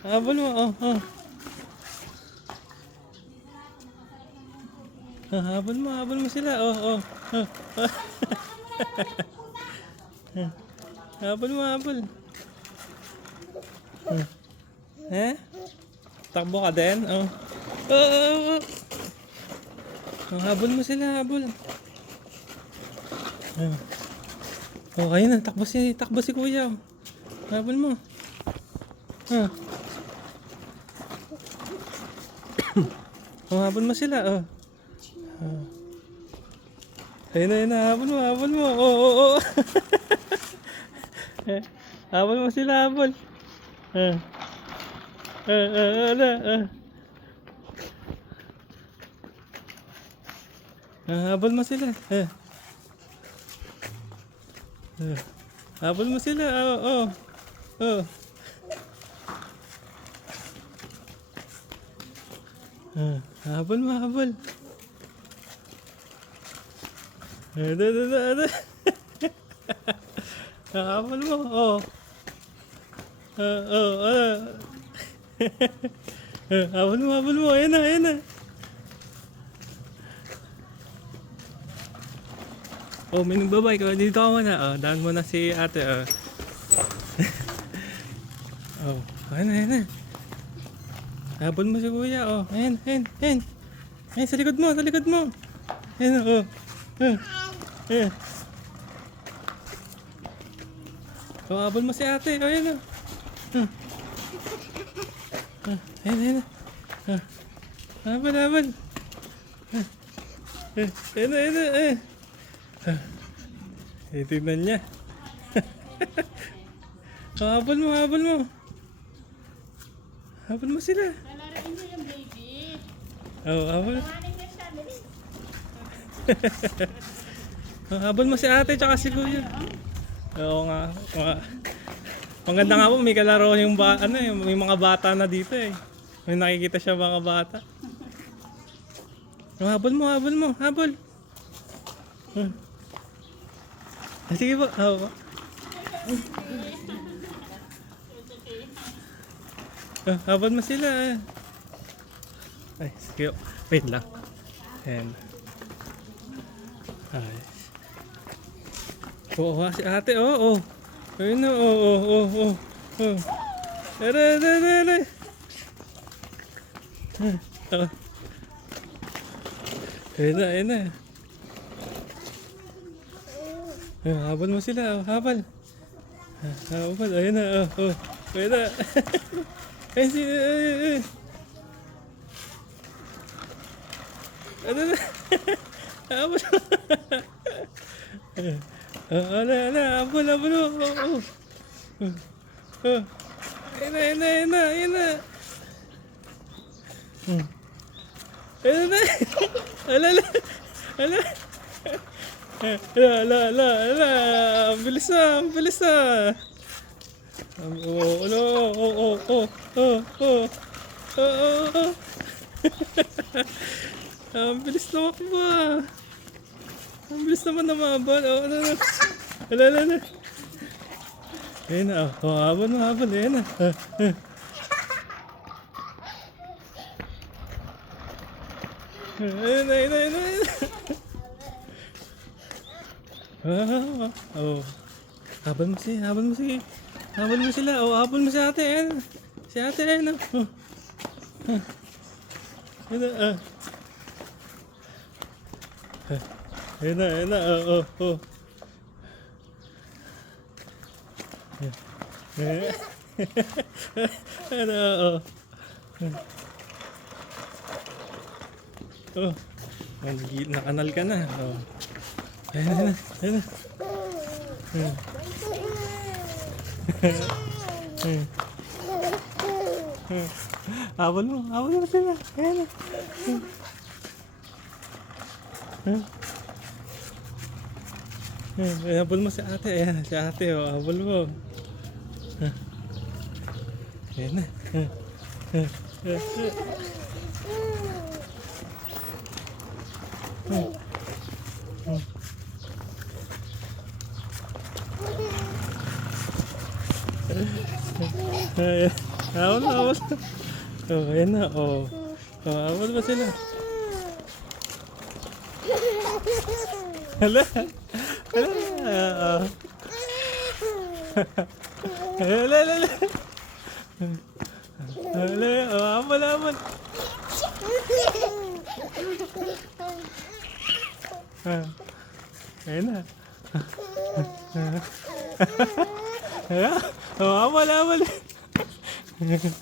Habol mo, oh, oh. Habol mo sila, oh, oh. Oh. Habol mo, habol. Eh? Takbo ka din, oh. Oh, oh, oh. Oh, habol mo sila, habol. Oh. Oh, ayun na, takbo si kuya. Oh. Habol mo. Oh. Oh, habol mo sila, oh. Oh. Ayun na, habol mo. Oh, oh, oh. Habol mo sila, habol. Ala, habol mo sila. Habol mo sila, oh, oh. Oh. Habol mo, habol. Ada. Habol mo, oh. Habol mo. Ayan na. Oh, may nagbabay ka. Dito ka muna. Oh, daan mo na si ate. Oh. Oh, ayan na. Habol mo si kuya. Oh, ayan. Ayan, sa likod mo. Ayan, oh. Ayan. Oh, habol mo si ate. Oh, ayan, oh. Ayan. Habol. Ayan. Tignan niya. Oh, habol mo. Habol mo sila. Lalarain niyo yung baby. Oh, habol. Tawanin niyo siya, bilis. Oh, habol mo si ate tsaka si kuya. Oo nga. Ang ganda nga po, may kalaro yung may mga bata na dito eh. May nakikita siya mga bata. Oh, habol mo. Sige po. Oh. Habol mo sila. Ay, sige. Wait lang. Ayan. Ay. Oo, si ate. Oo. Ayun na. Oo. Aray. Ayun na. Habol mo sila. Habol. Ayun na. Ayun na. Ayun si... Ano na? Habol. Ala. Habol. Ayun na. Ayun na. Ala. Ang bilis na. Ang bilis na makba. Ang bilis naman na mabal. Ala. Ayun na. Habol. Ayun na. Ayun na. Oh. Habol mo sila. Oh, habol mo si ate. Ayan. Si ate, ayan. Oh. Ayan na. Oh. Ayan na, oh. Oh. Nakanal ka na. Oh. Ayan na. Habol mo sila. Ayan na. Habol mo si ate. Ayan, si ate. Oh, habol mo. Ayan na. Ayan. Habol, habol. Oh, ayan na, oh. Oh, habol ba sila? Hala. Hala. Hala, hala. Hala, oh, habol, habol. Ayan na. Oh, habol, habol. Ayan na.